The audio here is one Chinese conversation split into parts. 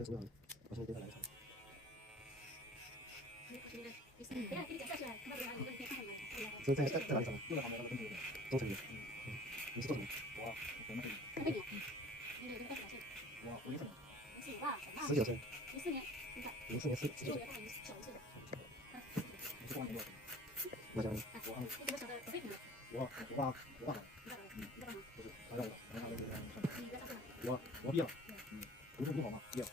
这个什么样的？我现在给他来一场。这再来一场吧。中成的。你是做什么？我19岁。04年19岁。我讲我毕业了，读书不好嘛，毕业了，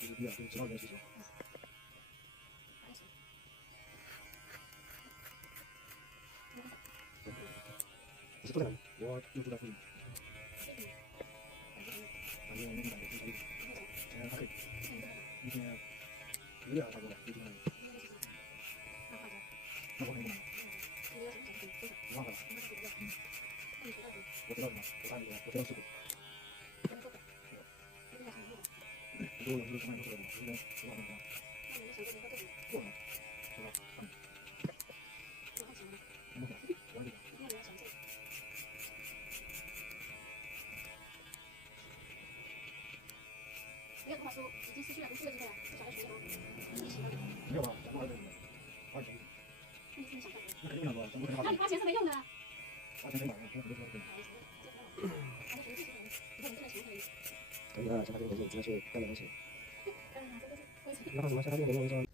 就是毕业了，就是直到原实习。你是住在哪里？我就住在附近。反正那感觉挺小还可以，一天1个月差不多吧，就那里。那我可以买5万块吧。我知道什么？我看那个，我知道吃苦。很多人都是从那里出来的嘛，因为10万块钱。过了，是吧？我也没有读好书，已经失去了读书的机会了。不晓得学什么？没有吧？想花钱，花钱。那你是想干嘛？那肯定那个，怎么可能那你花钱是没用的。花钱没买，那肯定是可以。可以啊，想花钱没用，只能去干点东西。那什么，想花钱没用，就。